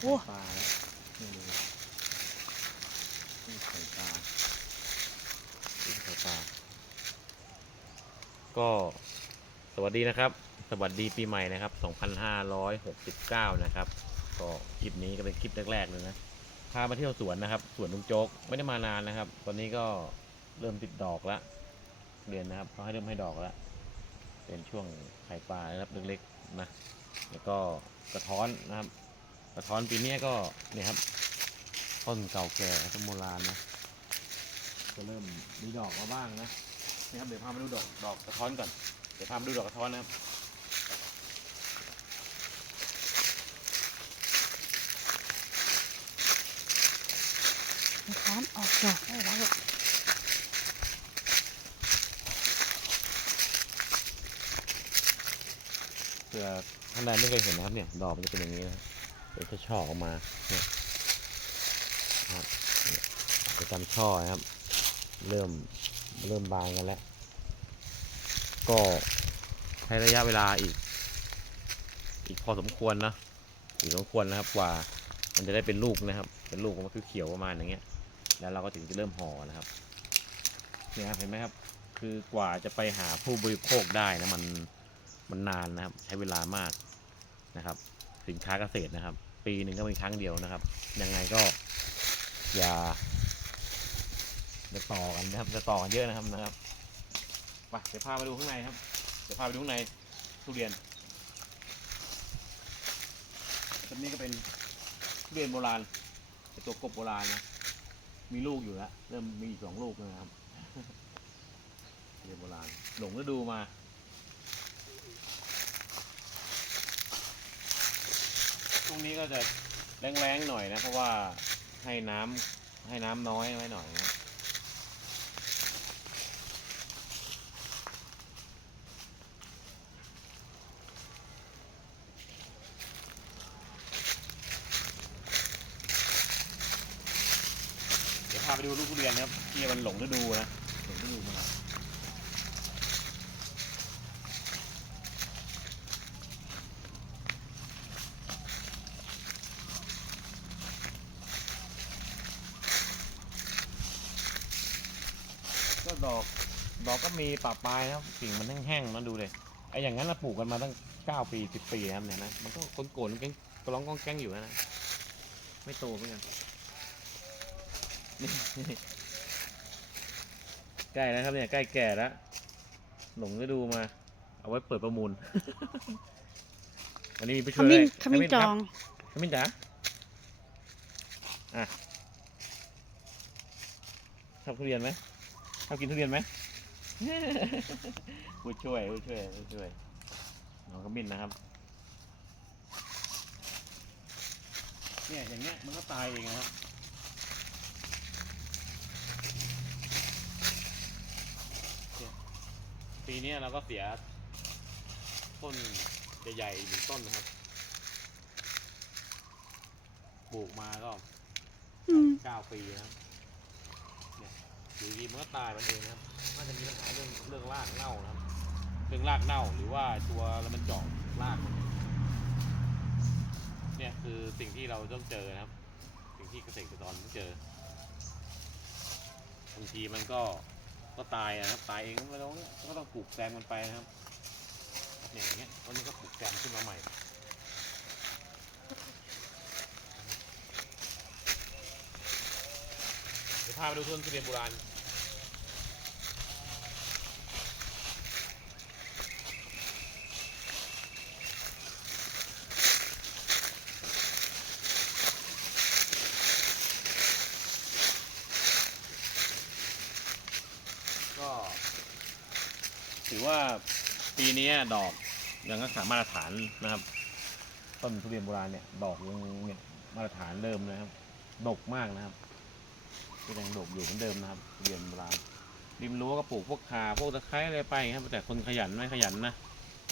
โอ้ปลานี่ดูไข่ปลาไข่ปลา ก็สวัสดีนะครับ สวัสดีปีใหม่นะครับ 2569 นะครับ ก็คลิปนี้ก็เป็นคลิปแรกๆเลยนะ พามาเที่ยวสวนนะครับ สวนลุงโจ๊ก ไม่ได้มานานนะครับ ตอนนี้ก็เริ่มติดดอกแล้วเดือนนะครับเขาให้เริ่มให้ดอกแล้ว เป็นช่วงไข่ปลานะครับเล็กๆนะ แล้วก็กระท้อนนะครับ กระท้อนปีนี้ก็เนี่ยครับ ต้นเก่าแก่ต้นโบราณนะก็เริ่มมีดอกมาบ้างนะนี่ครับเดี๋ยวพามาดูดอกดอกกระท้อนก่อนเดี๋ยวพามาดูดอกกระท้อนนะครับร้อนออกดอกได้แล้วเผื่อท่านใดไม่เคยเห็นนะครับเนี่ย ดอกมันจะเป็นอย่างนี้นะครับ เดี๋ยวจะช่อออกมาเนี่ยครับจะจำช่อนะครับ เริ่มเริ่มบานกันแล้ว ก็ใช้ระยะเวลาอีก อีกพอสมควรนะอีกสมควรนะครับกว่ามันจะได้เป็นลูกนะครับ เป็นลูกมันคือเขียวประมาณอย่างเงี้ย แล้วเราก็ถึงจะเริ่มห่อนะครับเนี่ยครับเห็นไหมครับ คือกว่าจะไปหาผู้บริโภคได้นะมันมันนานนะครับ ใช้เวลามากนะครับ สินค้าเกษตรนะครับ ปีหนึ่งก็เป็นครั้งเดียวนะครับ ยังไงก็อย่าจะต่อกันนะครับ จะต่อกันเยอะนะครับนะครับไปเดี๋ยวพามาดูข้างในครับ เดี๋ยวพาไปดูข้างในทุเรียนต้นนี้ก็เป็นทุเรียนโบราณเป็นตัวกบโบราณนะ มีลูกอยู่แล้ว เริ่มมีอีกสองลูกแล้วนะครับทุเรียนโบราณ หลงฤดูมา วงนี้ก็จะแรงๆหน่อยนะ เพราะว่าให้น้ำให้น้ำน้อยไว้หน่อยนะเดี๋ยวพาไปดูลูกทุเรียนครับที่มันหลงฤดูนะหลงฤดูมา ก็ดอก ดอกก็มีปะปลายนะครับกิ่งมันแห้งๆนะดูเลยไอ้อย่างนั้นเราปลูกกันมาตั้งเก้าปีสิบปีนะครับเนี่ยนะมันก็โกนโกนๆแกงกระร้องก้องแกงอยู่นะไม่โตเหมือนกันนี่ใกล้แล้วครับเนี่ยใกล้แก่แล้วหลงฤดูมา เอาไว้เปิดประมูล วันนี้มีผู้ขช่วยมิ้นด้วยขมิ้นคจรัอบงขมิ้นจ๋าอะชอบทุเรียนไหม ชอบกินทุเรียนไหม ผู้ช่วยผู้ช่วยผู้ช่วยน้องขมิ้นนะครับ เนี่ยอย่างเงี้ยมันก็ตายเองนะครับปีนี้เราก็เสียต้นใหญ่ๆหนึ่งต้นนะครับปลูกมาก็อืมเก้าปีนะครับเนี่ย อยู่ดีมันก็ตายมันเองครับน่าจะมีปัญหาเรื่องเรื่องรากเน่านะครับเรื่องรากเน่าหรือว่าตัวแล้วมันเจาะรากเนี่ยคือสิ่งที่เราต้องเจอนะครับ สิ่งที่เกษตรกรต้องเจอบางทีมันก็ก็ตายนะครับ ตายเองก็ไม่ต้องก็ต้องปลูกแซมมันไปนะครับเนี่ยอย่างเงี้ยวันนี้ก็ปลูกแซมขึ้นมาใหม่ ดี๋ยวพาไปดูต้นทุเรียนโบราณก็ถือว่าปีนี้ดอกยังรักษามาตรฐานนะครับ ต้นทุเรียนโบราณเนี่ยดอกยังเนี่ยมาตรฐานเดิมนะครับดกมากนะครับ ก็ยังดกอยู่เหมือนเดิมนะครับเรียนโบราณริมรั้วก็ปลูกพวกข่าพวกตะไคร้อะไรไปครับแต่คนขยันไม่ขยันนะ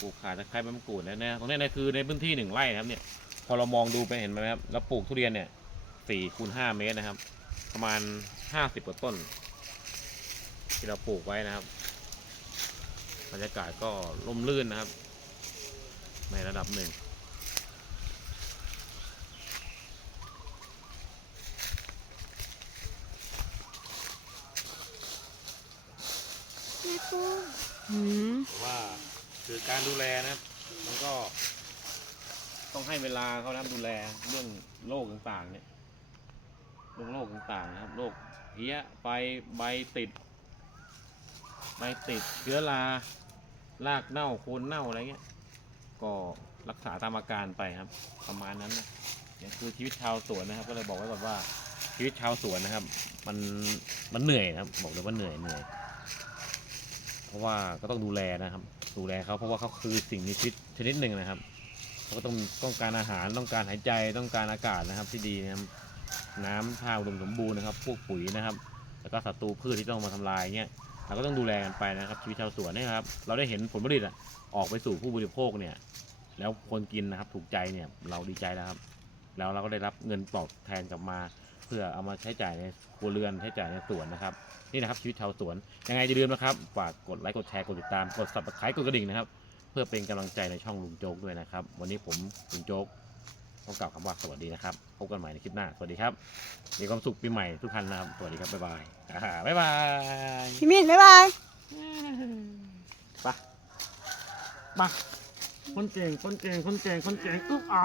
ปลูกข่าตะไคร้ใบมะกรูดนะเนี่ยตรงนี้นี่ยคือในพื้นที่หนึ่งไร่นะครับเนี่ยพอเรามองดูไปเห็นไหมครับเราปลูกทุเรียนเนี่ยสี่คูณห้าเมตรนะครับ ประมาณห้าสิบกว่าต้น ที่เราปลูกไว้นะครับบรรยากาศก็ร่มรื่นนะครับ ในระดับหนึ่ง อืมแต่ว่าคือการดูแลนะครับมันก็ ต้องให้เวลาเขานะครับดูแลเรื่องโรคต่างๆ เนี่ยเรื่องโรคต่างๆนะครับโรคเพี้ยไฟใบติดใบติดเชื้อรารากเน่าโคนเน่าอะไรเงี้ย ก็รักษาตามอาการไปครับ ประมาณนั้นนะเนี่ยคือชีวิตชาวสวนนะครับ ก็เลยบอกไว้ก่อนว่าชีวิตชาวสวนนะครับ มันมันเหนื่อยนะครับ บอกเลยว่าเหนื่อยเหนื่อย ราะว่าก็ต้องดูแลนะครับ ดูแลเขาเพราะว่าเขาคือสิ่งมีชีวิตชนิดหนึ่งนะครับเขาก็ต้องต้องการอาหารต้องการหายใจต้องการอากาศนะครับ ที่ดีนะครับน้ำท่าอุดมสมบูรณ์นะครับ พวกปุ๋ยนะครับ แล้วก็ศัตรูพืชที่ต้องมาทำลายเงี้ยเราก็ต้องดูแลกันไปนะครับ ชีวิตชาวสวนเนี่ยครับ เราได้เห็นผลผลิตอออกไปสู่ผู้บริโภคเนี่ย แล้วคนกินนะครับถูกใจเนี่ยเราดีใจแล้วครับ แล้วเราก็ได้รับเงินตอบแทนกลับมา เพื่อเอามาใช้จ่ายในครัวเรือนใช้จ่ายในสวนนะครับ นี่นะครับชีวิตชาวสวน ยังไงอย่าลืมนะครับฝากกดไลค์กดแชร์กดติดตามกด subscribe กดกระดิ่งนะครับ เพื่อเป็นกำลังใจในช่องลุงโจ๊กด้วยนะครับ วันนี้ผมลุงโจ๊กต้องกล่าวคำว่าสวัสดีนะครับพบกันใหม่ในคลิปหน้าสวัสดีครับมีความสุขปีใหม่ทุกท่านนะครับสวัสดีครับบ๊ายบายอ่าบ๊ายบายพี่มินบ๊ายบายไปไปคนเก่งคนเก่งคนเก่งคนเก่งอุ๊บอ่า